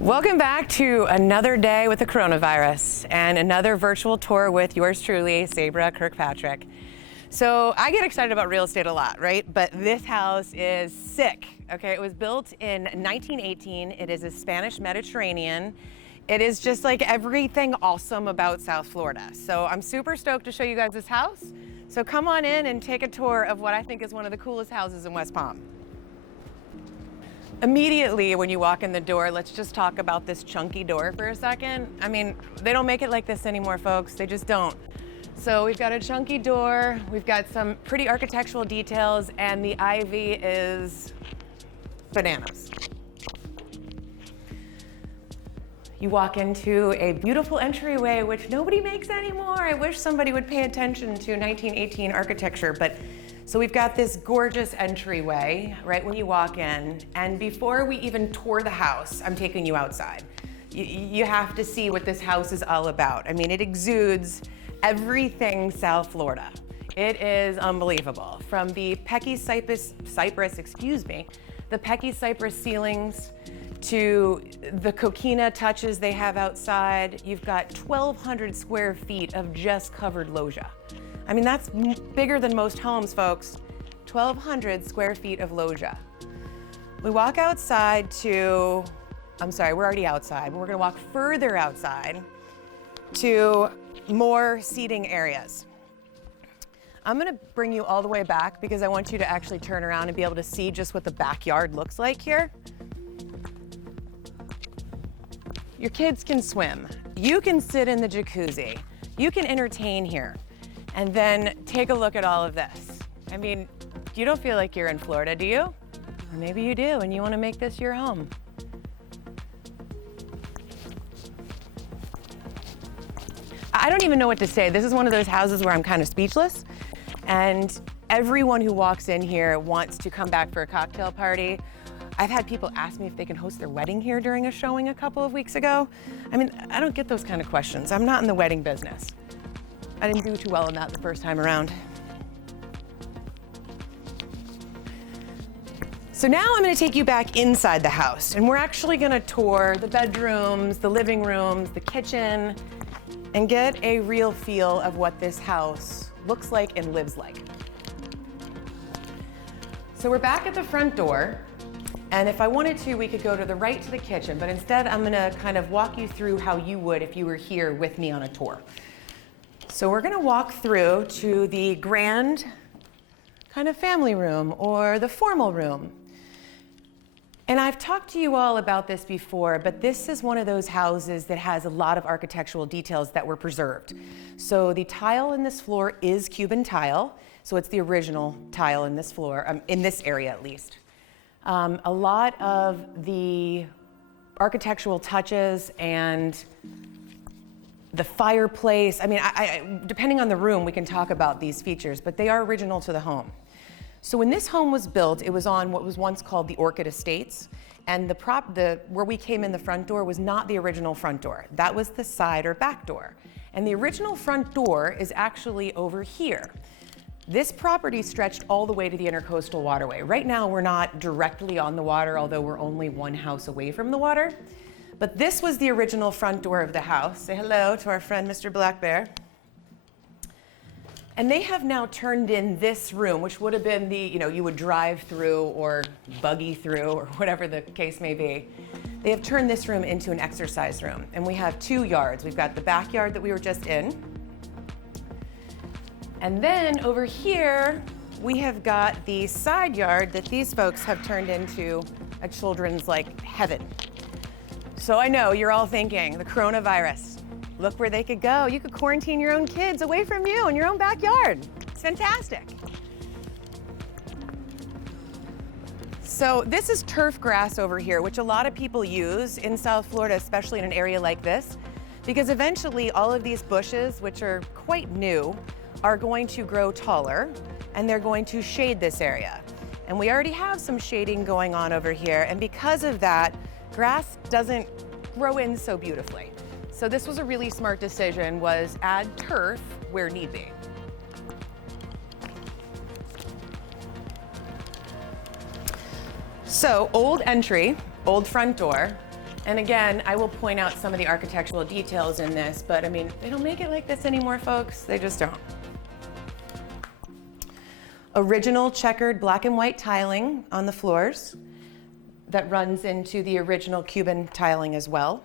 Welcome back to another day with the coronavirus and another virtual tour with yours truly, Sabra Kirkpatrick. So I get excited about real estate a lot, right? But this house is sick, okay? It was built in 1918. It is a Spanish Mediterranean. It is just like everything awesome about South Florida. So I'm super stoked to show you guys this house. So come on in and take a tour of what I think is one of the coolest houses in West Palm. Immediately when you walk in the door, let's just talk about this chunky door for a second. I mean, they don't make it like this anymore, folks. They just don't. So we've got a chunky door, we've got some pretty architectural details, and the ivy is bananas. You walk into a beautiful entryway, which nobody makes anymore. I wish somebody would pay attention to 1918 architecture, but so we've got this gorgeous entryway right when you walk in, and before we even tour the house, I'm taking you outside. You have to see what this house is all about. I mean, it exudes everything South Florida. It is unbelievable. From the Pecky cypress, the Pecky cypress ceilings to the coquina touches they have outside. You've got 1,200 square feet of just covered loggia. I mean, that's bigger than most homes, folks. 1,200 square feet of loggia. We walk outside to, I'm sorry, we're already outside, but we're gonna walk further outside to more seating areas. I'm gonna bring you all the way back because I want you to actually turn around and be able to see just what the backyard looks like here. Your kids can swim. You can sit in the jacuzzi. You can entertain here. And then take a look at all of this. I mean, you don't feel like you're in Florida, do you? Or maybe you do, and you want to make this your home. I don't even know what to say. This is one of those houses where I'm kind of speechless. And everyone who walks in here wants to come back for a cocktail party. I've had people ask me if they can host their wedding here during a showing a couple of weeks ago. I mean, I don't get those kind of questions. I'm not in the wedding business. I didn't do too well in that the first time around. So now I'm gonna take you back inside the house, and we're actually gonna tour the bedrooms, the living rooms, the kitchen, and get a real feel of what this house looks like and lives like. So we're back at the front door, and if I wanted to, we could go to the right to the kitchen, but instead I'm gonna kind of walk you through how you would if you were here with me on a tour. So we're gonna walk through to the grand kind of family room or the formal room. And I've talked to you all about this before, but this is one of those houses that has a lot of architectural details that were preserved. So the tile in this floor is Cuban tile. So it's the original tile in this floor, in this area at least. A lot of the architectural touches and the fireplace, I mean, depending on the room, we can talk about these features, but they are original to the home. So when this home was built, it was on what was once called the Orchid Estates, and where we came in the front door was not the original front door. That was the side or back door. And the original front door is actually over here. This property stretched all the way to the Intercoastal Waterway. Right now, we're not directly on the water, although we're only one house away from the water. But this was the original front door of the house. Say hello to our friend, Mr. Black Bear. And they have now turned in this room, which would have been the, you would drive through or buggy through or whatever the case may be. They have turned this room into an exercise room. And we have 2 yards. We've got the backyard that we were just in. And then over here, we have got the side yard that these folks have turned into a children's heaven. So I know you're all thinking, the coronavirus, look where they could go. You could quarantine your own kids away from you in your own backyard. It's fantastic. So this is turf grass over here, which a lot of people use in South Florida, especially in an area like this, because eventually all of these bushes, which are quite new, are going to grow taller, and they're going to shade this area. And we already have some shading going on over here, and because of that, grass doesn't grow in so beautifully. So this was a really smart decision, was add turf where need be. So old entry, old front door, And again, I will point out some of the architectural details in this, but I mean, they don't make it like this anymore, folks. They just don't. Original checkered black and white tiling on the floors that runs into the original Cuban tiling as well.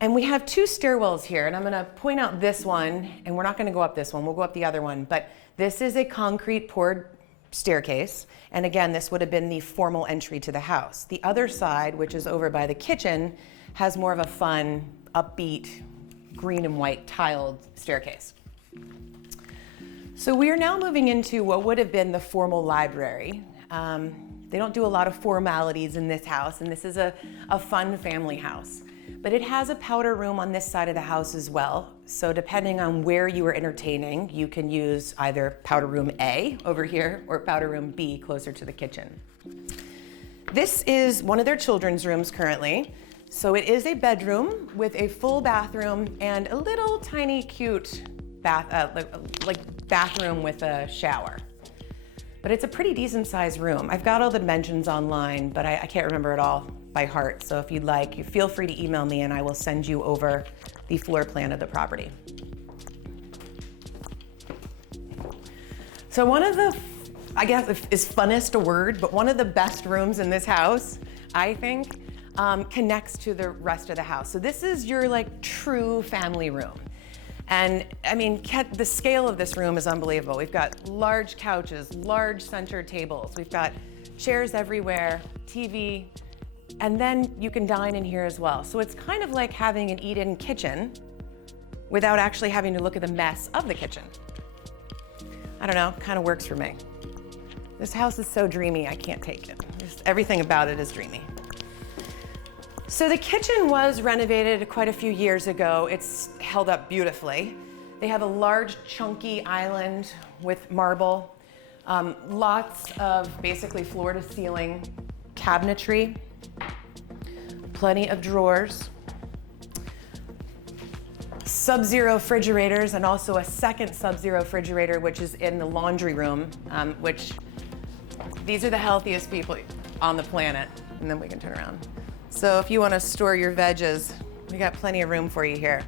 And we have two stairwells here, and I'm gonna point out this one, and we're not gonna go up this one, we'll go up the other one, but this is a concrete poured staircase. And again, this would have been the formal entry to the house. The other side, which is over by the kitchen, has more of a fun, upbeat, green and white tiled staircase. So we are now moving into what would have been the formal library. They don't do a lot of formalities in this house, and this is a fun family house. But it has a powder room on this side of the house as well. So depending on where you are entertaining, you can use either powder room A over here or powder room B closer to the kitchen. This is one of their children's rooms currently. So it is a bedroom with a full bathroom and a little tiny cute bathroom with a shower. But it's a pretty decent sized room. I've got all the dimensions online, but I can't remember it all by heart. So if you'd like, you feel free to email me and I will send you over the floor plan of the property. So one of the, I guess is funnest a word, but one of the best rooms in this house, I think, connects to the rest of the house. So this is your like true family room. And I mean, the scale of this room is unbelievable. We've got large couches, large center tables. We've got chairs everywhere, TV, and then you can dine in here as well. So it's kind of like having an eat-in kitchen without actually having to look at the mess of the kitchen. I don't know, kind of works for me. This house is so dreamy, I can't take it. Just everything about it is dreamy. So the kitchen was renovated quite a few years ago. It's held up beautifully. They have a large chunky island with marble, lots of basically floor to ceiling cabinetry, plenty of drawers, sub-zero refrigerators, and also a second sub-zero refrigerator, which is in the laundry room, which these are the healthiest people on the planet. And then we can turn around. So if you want to store your veggies, we got plenty of room for you here.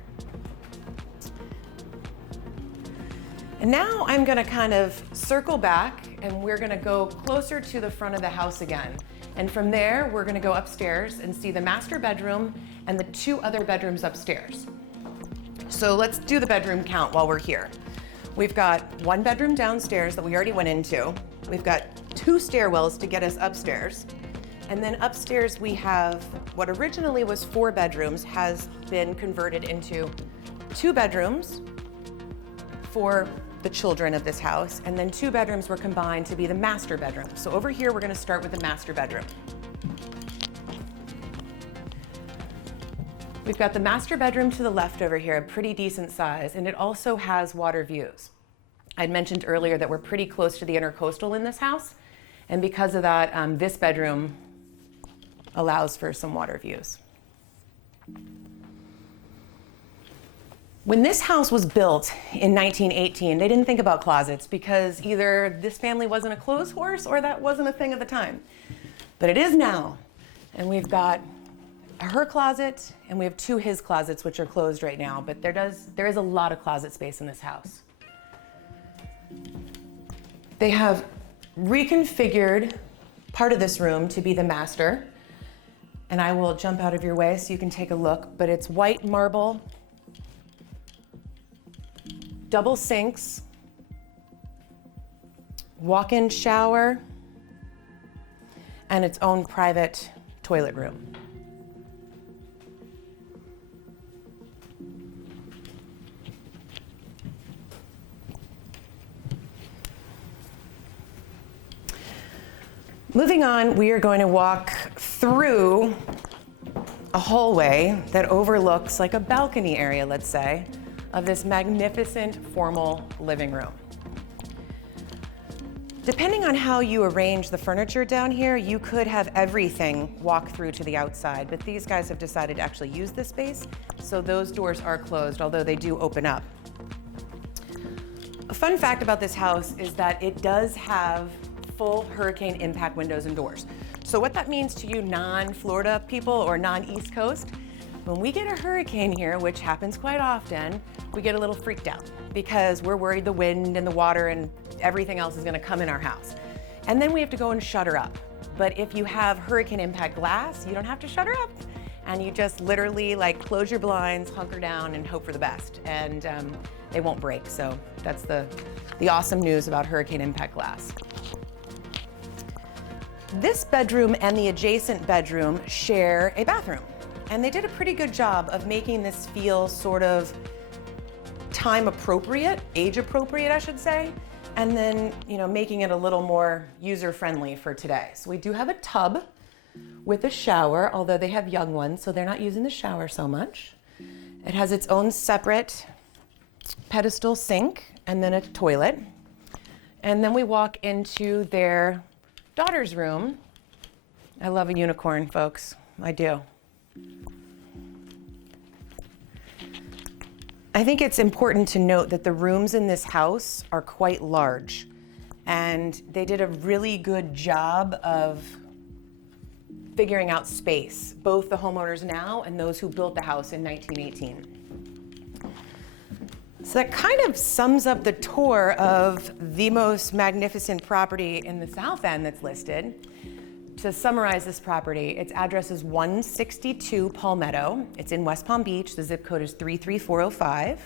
And now I'm going to kind of circle back and we're going to go closer to the front of the house again. And from there, we're going to go upstairs and see the master bedroom and the two other bedrooms upstairs. So let's do the bedroom count while we're here. We've got one bedroom downstairs that we already went into. We've got two stairwells to get us upstairs. And then upstairs we have what originally was 4 bedrooms has been converted into 2 bedrooms for the children of this house, and then 2 bedrooms were combined to be the master bedroom. So over here we're going to start with the master bedroom. We've got the master bedroom to the left over here, a pretty decent size, and it also has water views. I'd mentioned earlier that we're pretty close to the intercoastal in this house, and because of that, this bedroom allows for some water views. When this house was built in 1918, they didn't think about closets because either this family wasn't a clothes horse or that wasn't a thing at the time. But it is now. And we've got her closet and we have 2 his closets, which are closed right now, but there is a lot of closet space in this house. They have reconfigured part of this room to be the master. And I will jump out of your way so you can take a look, but it's white marble, double sinks, walk-in shower, and its own private toilet room. Moving on, we are going to walk through a hallway that overlooks like a balcony area, let's say, of this magnificent formal living room. Depending on how you arrange the furniture down here, you could have everything walk through to the outside, but these guys have decided to actually use this space, so those doors are closed, although they do open up. A fun fact about this house is that it does have full hurricane impact windows and doors. So what that means to you non-Florida people or non-East Coast, when we get a hurricane here, which happens quite often, we get a little freaked out because we're worried the wind and the water and everything else is gonna come in our house. And then we have to go and shutter up. But if you have hurricane impact glass, you don't have to shutter up. And you just literally like close your blinds, hunker down, and hope for the best. And they won't break. So that's the awesome news about hurricane impact glass. This bedroom and the adjacent bedroom share a bathroom. And they did a pretty good job of making this feel sort of time appropriate, age appropriate, I should say. And then, making it a little more user-friendly for today. So we do have a tub with a shower, although they have young ones, so they're not using the shower so much. It has its own separate pedestal sink and then a toilet. And then we walk into their daughter's room. I love a unicorn, folks. I do. I think it's important to note that the rooms in this house are quite large, and they did a really good job of figuring out space, both the homeowners now and those who built the house in 1918. So that kind of sums up the tour of the most magnificent property in the South End that's listed. To summarize this property, its address is 162 Palmetto. It's in West Palm Beach. The zip code is 33405.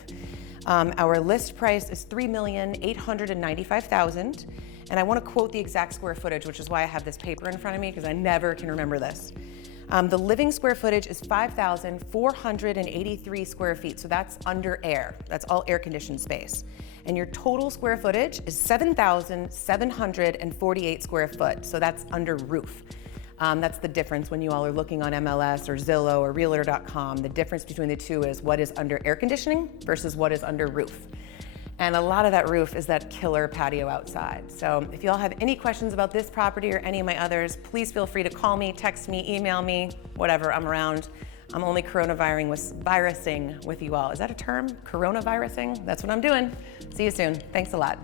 Our list price is $3,895,000. And I want to quote the exact square footage, which is why I have this paper in front of me, because I never can remember this. The living square footage is 5,483 square feet. So that's under air. That's all air-conditioned space. And your total square footage is 7,748 square foot. So that's under roof. That's the difference when you all are looking on MLS or Zillow or Realtor.com. The difference between the two is what is under air conditioning versus what is under roof. And a lot of that roof is that killer patio outside. So if you all have any questions about this property or any of my others, please feel free to call me, text me, email me, whatever, I'm around. I'm only coronavirusing with you all. Is that a term? Coronavirusing? That's what I'm doing. See you soon. Thanks a lot.